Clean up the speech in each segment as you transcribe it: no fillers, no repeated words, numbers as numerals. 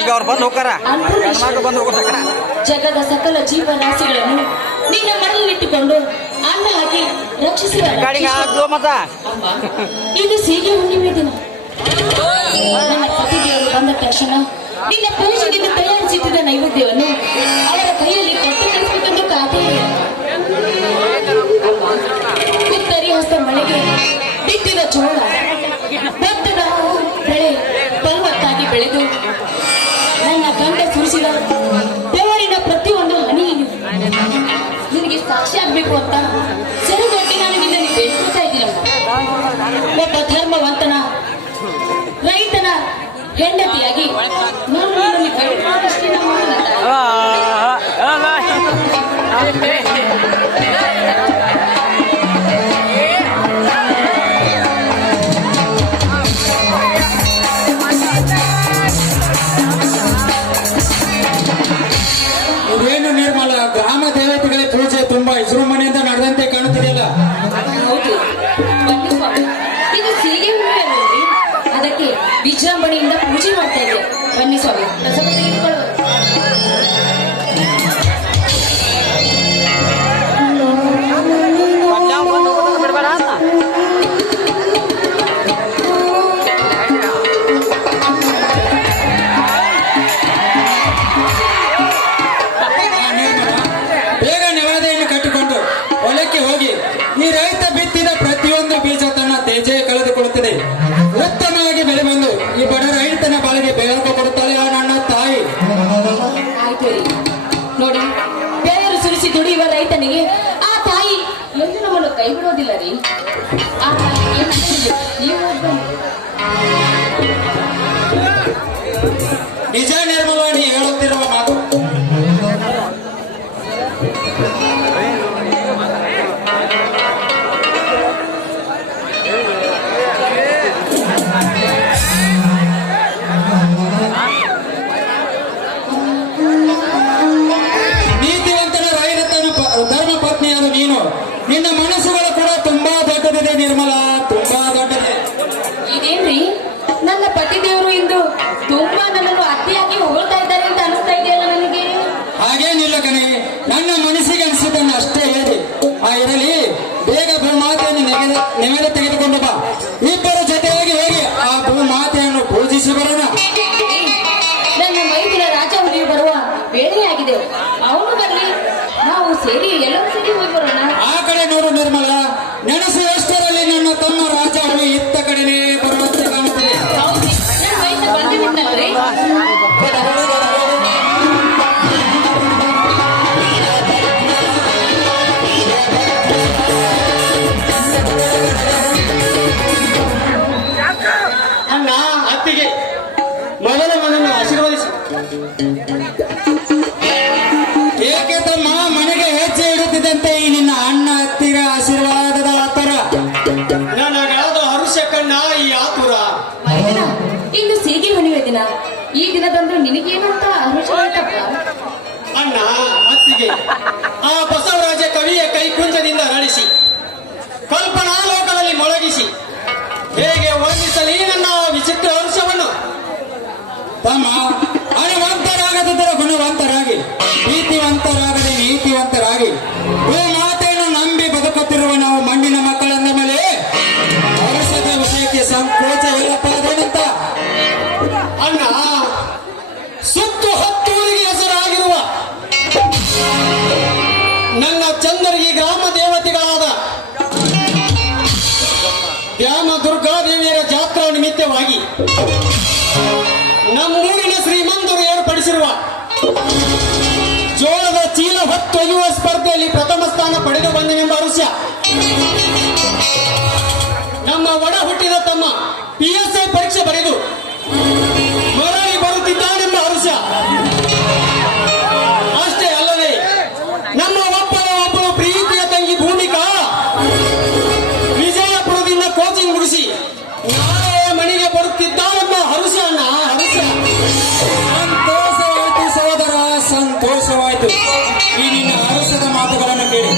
ಈಗ ಅವ್ರು ಬಂದು ಹೋಗಾರ ಜಗದ ಸಕಲ ಜೀವರಾಶಿಗಳನ್ನು ನಿನ್ನ ಮನದಲ್ಲಿಟ್ಟುಕೊಂಡು ಅನ್ನ ಹಾಕಿ ರಕ್ಷಿಸುವ ಇದು ಸೀಗೆ ಹುಣ್ಣಿಮೆ ದಿನ. ನನ್ನ ಪತಿದೇವರು ಬಂದ ತಕ್ಷಣ ನಿನ್ನ ಪೂಜೆಗೆ ತಯಾರಿಸಿಟ್ಟಿದ್ದ ನೈವೇದ್ಯವನ್ನು ಅವರ ಕೈಯಲ್ಲಿ ಕೊಟ್ಟು ಕಳಿಸಬೇಕೆಂದು ಕಾದೆ. ಉತ್ತರಿ ಹೊಸ ಮಳೆಗೆ ಬಿತ್ತಿದ ಜೋಳ ಭತ್ತದ ಬೆಳೆ ಫಲವತ್ತಾಗಿ ಬೆಳೆದು ನನ್ನ ಗಂಡ ಸುರಿಸಿದ ದೇವರಿನ ಪ್ರತಿಯೊಂದು ಹನಿ ನಿನಗೆ ಸಾಕ್ಷಿ ಆಗ್ಬೇಕು ಅಂತ ಸರಿಗೊಟ್ಟಿ ನಾನು ನಿನ್ನಲ್ಲಿ ಬೇಡ್ಕೊತಾ ಇದ್ದೀನಮ್ಮ. ಒಬ್ಬ ಧರ್ಮವಂತನ ರೈತನ ಹೆಂಡತಿಯಾಗಿ ನಾನು ನಿನ್ನಲ್ಲಿ ಬೇಡ್ಕೊಂಡಷ್ಟೇ ಇದೇನು ನಿರ್ಮಲ, ಗ್ರಾಮ ದೇವತೆಗಳ ಪೂಜೆ ತುಂಬಾ ವಿಜೃಂಭಣೆಯಿಂದ ನಡೆದಂತೆ ಕಾಣುತ್ತಿದೆಯಲ್ಲ? ಹೌದು ಸ್ವಾಮಿ, ಇದು ಸೀಗೆ ಹುಣ್ಣಿಮೆ, ಅದಕ್ಕೆ ವಿಜೃಂಭಣೆಯಿಂದ ಪೂಜೆ ಮಾಡ್ತಾ ಇದ್ದೆ. ಬನ್ನಿ ಸ್ವಾಮಿ, ಪ್ರಸಾದ ತೆಗೆದುಕೊಳ್ಳುವ. ಈ ರೈತ ಬಿತ್ತಿದ ಪ್ರತಿಯೊಂದು ಬೀಜ ತನ್ನ ತೇಜೆ ಕಳೆದುಕೊಳ್ಳುತ್ತದೆ. ಉತ್ತಮವಾಗಿ ಬೆಳೆ ಬಂದು ಈ ಬಡ ರೈತನ ಬಾಳಿಗೆ ಬೆಳಕು ಕೊಡುತ್ತಾಳೆ ಆ ನನ್ನ ತಾಯಿ. ಆಯ್ತು ರೀ, ನೋಡಿ ಬೇರೆಯವರು ಸುರಿಸಿ ದುಡಿಯುವ ರೈತನಿಗೆ ಆ ತಾಯಿ ಎಂದು ನಮ್ಮನ್ನು ಕೈ ಬಿಡೋದಿಲ್ಲ ರೀ. ಆ ತಾಯಿ ನೀವು ನಿಜ ನಿರ್ಮಲವಾಣಿ ಹೇಳುತ್ತಿರುವ ಮಾತು. ನಿನ್ನ ಮನಸ್ಸುಗಳು ಕೂಡ ತುಂಬಾ ದೊಡ್ಡದಿದೆ ನಿರ್ಮಲ, ತುಂಬಾ ದೊಡ್ಡದಿದೆ. ಇದೇನ್ರಿ, ನನ್ನ ಪತಿ ದೇವರು ಇಂದು ತುಂಬಾ ನನ್ನನ್ನು ಅತಿಯಾಗಿ ಹೊಗಳ್ತಾ ಇದ್ದಾರೆ ಅಂತ ಅನಿಸ್ತಾ ಇದೆಯಲ್ಲ ನನಗೆ. ಹಾಗೇನಿಲ್ಲ ಕಣೆ, ನನ್ನ ಮನಸ್ಸಿಗೆ ಅನಿಸಿದ್ದನ್ನು ಅಷ್ಟೇ ಹೇಳಿ. ಇರಲಿ, ಬೇಗ ಭೂಮಾತೆಯನ್ನು ನೆನೆದ ತೆಗೆದುಕೊಂಡು ಬಾ. ಇಬ್ಬರ ಜೊತೆಯಾಗಿ ಹೋಗಿ ಆ ಭೂಮಾತೆಯನ್ನು ಪೂಜಿಸಿ ಬರೋಣ. ನನ್ನ ಮೈದಿನ ರಾಜ ಹುಲಿಯು ಬರುವ ವೇಳೆಯಾಗಿದೆ. ಅವನು ಬರಲಿ, ನಾವು ಸೇರಿ ಎಲ್ಲರೂ ಸೇರಿ ಹೋಗಿ ಬರೋಣ. ಆ ಕಡೆ ನೋಡು ನಿರ್ಮಲ, ನೆನೆಸುವಷ್ಟರಲ್ಲಿ ನನ್ನ ತಮ್ಮ ರಾಜ ಹುಲಿ ಇತ್ತ ಕಡೆನೇ ಬರುವಂತೆ ಕಾಣುತ್ತದೆ. ನನ್ನ ವಯಸ್ಸು ಬಂದು ಬಿಟ್ಟಲ್ರಿ. ಅಣ್ಣ ಅತ್ತಿಗೆ ಮೊದಲ ಮನನ್ನು ಆಶೀರ್ವದಿಸಿ. ಏಕೆ ತಮ್ಮ ಮನೆಗೆ ಹೆಜ್ಜೆ ಇಡುತ್ತಿದ್ದಂತೆ ಈ ನಿನ್ನ ಅಣ್ಣ ಹತ್ತಿರ ಆಶೀರ್ವಾದದ ಆತರ? ನನಗಾದ ಹರುಷ ಕಣ್ಣ ಈ ಆತುರ. ಇಂದು ಸೀಗೆ ಹುಣ್ಣಿಮೆ ದಿನ. ಈ ದಿನದಂದು ನಿನಗೇನಂತ ಹರುಷ ಆಯ್ತಪ್ಪ? ಅಣ್ಣ ಅತ್ತಿಗೆ, ಆ ಬಸವರಾಜ ಕವಿಯ ಕೈ ಕುಂಜದಿಂದ ಅರಳಿಸಿ ಕಲ್ಪನಾ ಲೋಕದಲ್ಲಿ ಮೊಳಗಿಸಿ ಹೇಗೆ ವರ್ಣಿಸಲಿ ನನ್ನ ವಿಚಿತ್ರ ಹರುಷವನ್ನು? ತಮ್ಮ, ಅಣುವಂತರಾಗದಿದ್ದರೆ ಗುಣವಂತರಾಗಿ, ನೀತಿವಂತರಾಗದೆ ನೀತಿವಂತರಾಗಿ, ಈ ಮಾತೆಯನ್ನು ನಂಬಿ ಬದುಕುತ್ತಿರುವ ನಾವು ಮಣ್ಣಿನ ಮಕ್ಕಳೆಂದ ಮೇಲೆ ಹರುಷದ ವಿಷಯಕ್ಕೆ ಸಂಕೋಚ ಹೇಳಪ್ಪ ಅದೇನಂತ? ಅಣ್ಣ, ಸುತ್ತು ಹತ್ತೂರಿಗೆ ಹೆಸರಾಗಿರುವ ನನ್ನ ಚಂದರಿಗೆ ಗ್ರಾಮ ದೇವತೆಗಳಾದ ದ್ಯಾಮ ದುರ್ಗಾದೇವಿಯರ ಜಾತ್ರಾ ನಿಮಿತ್ತವಾಗಿ ನಮ್ಮೂರಿನ ಶ್ರೀಮಂತರು ಏರ್ಪಡಿಸಿರುವ ಜೋಳದ ಚೀಲ ಹೊತ್ತೊಯ್ಯುವ ಸ್ಪರ್ಧೆಯಲ್ಲಿ ಪ್ರಥಮ ಸ್ಥಾನ ಪಡೆದು ಬಂದನೆಂಬ ಹರುಷ, ನಮ್ಮ ಒಡ ಹುಟ್ಟಿದ ತಮ್ಮ PSI ಪರೀಕ್ಷೆ ಬರೆದು ಮರಳಿ ಬರುತ್ತಿದ್ದಾನೆಂಬ ಹರುಷ, ಅಷ್ಟೇ ಅಲ್ಲದೆ ನಮ್ಮ ಒಬ್ಬರು ಪ್ರೀತಿಯ ತಂಗಿ ಭೂಮಿಕಾ ವಿಜಯಪುರದಿಂದ ಕೋಚಿಂಗ್ ಮುಗಿಸಿ ನಾಳೆ ಮನೆಗೆ ಬರುತ್ತಿದ್ದಾನೆಂಬ ಹರುಷ. ಅಣ್ಣ ಹರುಷ. ಸಂತೋಷವಾಯಿತು ಸಹೋದರ, ಸಂತೋಷವಾಯಿತು. ಈ ನಿನ್ನ ಅರಸದ ಮಾತುಗಳನ್ನು ಕೇಳಿ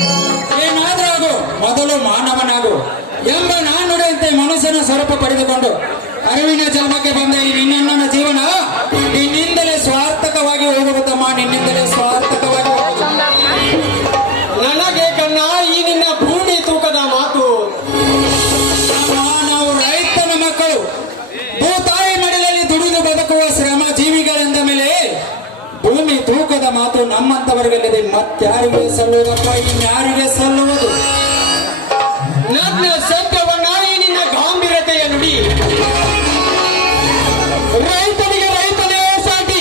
ಏನಾದ್ರೂ ಆಗು, ಮೊದಲು ಮಾನವನಾಗು ಎಂಬ ನಾನುಡಿಯಂತೆ ಮನುಷ್ಯನ ಸ್ವರೂಪ ಪಡೆದುಕೊಂಡು ಅರಿವಿನ ಜನ್ಮಕ್ಕೆ ಬಂದ ಈ ನಿನ್ನ ಜೀವನ ನಿನ್ನಿಂದಲೇ ಸ್ವಾರ್ಥಕವಾಗಿ ಹೋಗುತ್ತಮ್ಮ, ನಿನ್ನಿಂದಲೇ ಸ್ವಾರ್ಥಕವಾಗಿ ಹೋಗುತ್ತಮ್ಮ. ನನಗೆ ಕಣ್ಣ ಈ ನಿನ್ನ ಭೂಮಿ ತೂಕದ ಮಾತು. ನಾವು ರೈತನ ಮಕ್ಕಳು, ಭೂತಾಯಿ ಮಡಿಲಲ್ಲಿ ದುಡಿದು ಬದುಕುವ ಶ್ರಮ ಜೀವಿಗಳೆಂದ ಮೇಲೆ ಭೂಮಿ ತೂಕದ ಮಾತು ನಮ್ಮಂತವರಿಗಲ್ಲದೆ ಮತ್ತಾರಿಗೆ ಸಲ್ಲುವುದಪ್ಪ, ಇನ್ಯಾರಿಗೆ ಸಲ್ಲುವುದು? ನನ್ನ ಸತ್ಯವನ್ನ ಈ ನಿನ್ನ ಗಾಂಭೀರ್ಯತೆಯ ನುಡಿ. ರೈತನಿಗೆ ರೈತನೇ ಸಾಟಿ,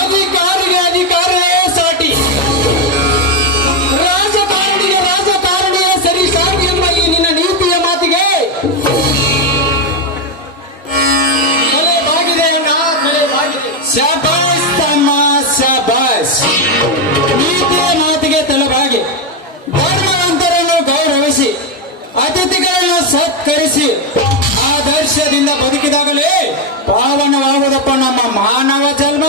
ಅಧಿಕಾರಿಗೆ ಅಧಿಕಾರವೇ ಸಾಟಿ, ರಾಜಕಾರಣಿಗೆ ರಾಜಕಾರಣಿಯೇ ಸರಿ ಸಾಟಿ ಎಂಬ ಈ ನಿನ್ನ ನೀತಿಯ ಮಾತಿಗೆ ತಲೆ ಬಾಗಿದೆ ಅಣ್ಣ, ತಲೆ ಬಾಗಿದೆ. ಶಬಾಷ್ ತಮ್ಮ, ಶಬಾಷ್. ನೀತಿಯ ಮಾತಿಗೆ ತಲೆಬಾಗಿ ಧರ್ಮವಂತರನ್ನು ಗೌರವಿಸಿ ಅತಿಥಿಗಳನ್ನು ಸತ್ಕರಿಸಿ ಆದರ್ಶದಿಂದ ಬದುಕಿದಾಗಲೇ ಪಾವನವಾಗುವುದಪ್ಪ ನಮ್ಮ ಮಾನವ ಜನ್ಮ.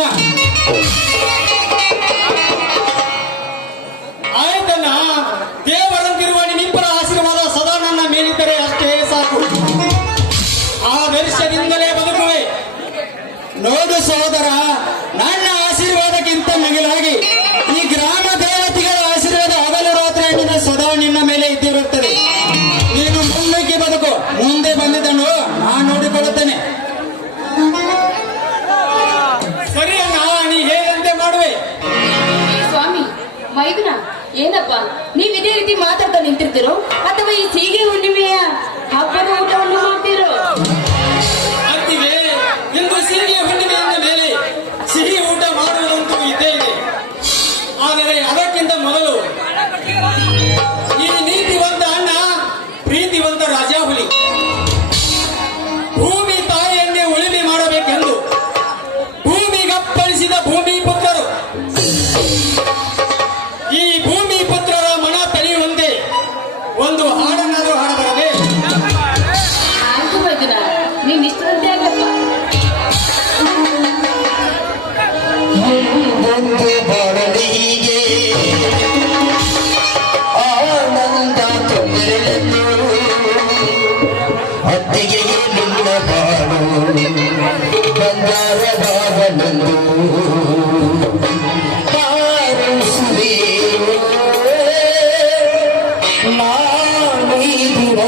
ಆಯ್ತಣ್ಣ, ದೇವರಂತಿರುವ ನಿಮ್ಮಿಬ್ಬರ ಆಶೀರ್ವಾದ ಸದಾ ನನ್ನ ಮೇಲಿದ್ದರೆ ಅಷ್ಟೇ ಸಾಕು. ಆದರ್ಶದಿಂದಲೇ ಬದುಕುವೆ. ನೋಡು ಸಹೋದರ, ನನ್ನ ಆಶೀರ್ವಾದಕ್ಕಿಂತ ಮಿಗಿಲಾಗಿ ಈ ಗ್ರಾಮ ದೇವತೆಗಳ ಆಶೀರ್ವಾದ ಹಗಲು ರಾತ್ರಿ ನಿನ್ನ ಸದಾ ನಿನ್ನ ಮೇಲೆ ಇದ್ದಿರುತ್ತದೆ. ನೀನು ಮುನ್ನುಗ್ಗಿ ಬದುಕು, ಮುಂದೆ ಬಂದಿದ್ದನ್ನು ನಾನು ನೋಡಿಕೊಳ್ಳುತ್ತೇನೆ. ಸರಿ ಅಣ್ಣ, ನೀ ಹೇಳಂತೆ ಮಾಡುವೆ. ಸ್ವಾಮಿ ಮೈದುನ, ಏನಪ್ಪ ನೀವ್ ಇದೇ ರೀತಿ ಮಾತಾಡ್ತಾ ನಿಂತಿರ್ತೀರೋ ಅಥವಾ ಈ ಸೀಗೆ ಹುಣ್ಣಿಮೆಯ ಹಬ್ಬದ ಊಟವನ್ನು ಮಾಡ್ತೀರೋ? ಅಂತಿಗೆ ಇಂದು ಸಿಹಿಗೆ ಹುಣ್ಣಿಮೆಯಿಂದ ಮೇಲೆ ಸಿಹಿ ಊಟ ಮಾಡುವುದಂತೂ ಇದ್ದೇ ಇದೆ. ಆದರೆ ಅದಕ್ಕಿಂತ ಮೊದಲು ಈ ನೀತಿವಂತ ಅಣ್ಣ ಪ್ರೀತಿವಂತ ರಾಜಾಹುಲಿ ಭೂಮಿ ತಾಯಿಯನ್ನೇ ಉಳುಮೆ ಮಾಡಬೇಕೆಂದು ಭೂಮಿಗಪ್ಪಳಿಸಿದ ಭೂಮಿ ಪುತ್ರರು ಈ ಭೂಮಿ ಪುತ್ರರ ಮನ ತಳೆಯುವಂತೆ ಒಂದು ಹಾಡನ್ನಾದರೂ ಹಾಡಬಾರದೆ? ಆಯ್ತು ಮೈದುನ, ನೀನ್ ಇಷ್ಟದಂತೆ ಆಗಪ್ಪ. ಒಂದು ಬರಲಿಗೆ ಆನಂದ ತೊಂದರೆಯನ್ನು ಅತ್ತಿಗೆ ನಿನ್ನ ಬಾಳು ಬಂಗಾರದಾಗನಂದು ಪಾರಿಸುವೆ ನಾನು ಈ ದಿನ.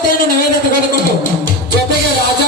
ಭೂಮಾತೆಯನ್ನು ನೈವೇದ್ಯ ತೆಗೆದುಕೊಂಡು ಜೊತೆಗೆ ರಾಜ